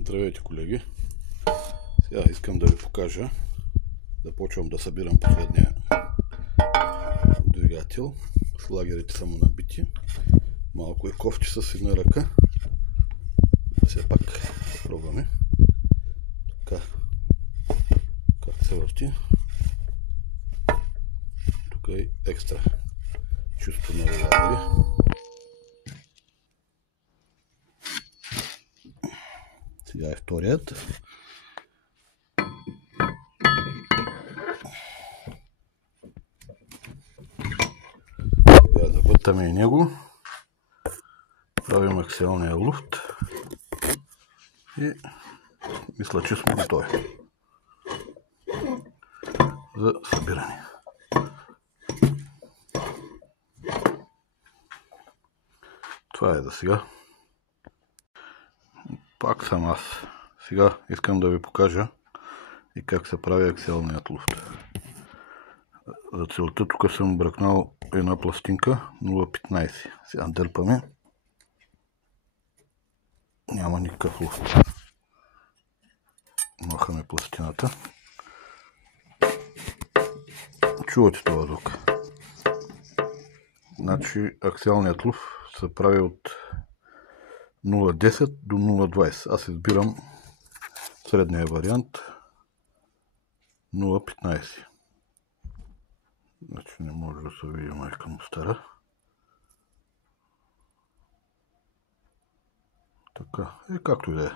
Здравейте, колеги! Сега искам да ви покажа. Започвам да събирам последния двигател. Слагерите са му набити. Малко е кофти с една ръка. Все пак пробваме. Така, как се върти. Тук е екстра чувство на лагери. Сега е вторият. Сега забъртаме и него. Правим аксиалния луфт. И мисля, че сме готови за събиране. Това е за сега. Пак съм аз. Сега искам да ви покажа и как се прави аксиалният луфт. За целта тук съм бръкнал една пластинка 0,15. Сега дърпаме. Няма никакъв луфт. Махаме пластината. Чувате това звук. Значи аксиалният луфт се прави от 0,10 до 0,20. Аз избирам средния вариант 0,15. Значи не може да се види майка му стара. Така, както и да е.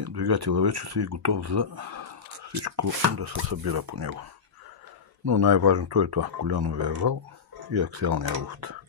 И двигателът вече си е готов за всичко да се събира по него. Но най-важното е това, коляновия вал и аксиалния луфт.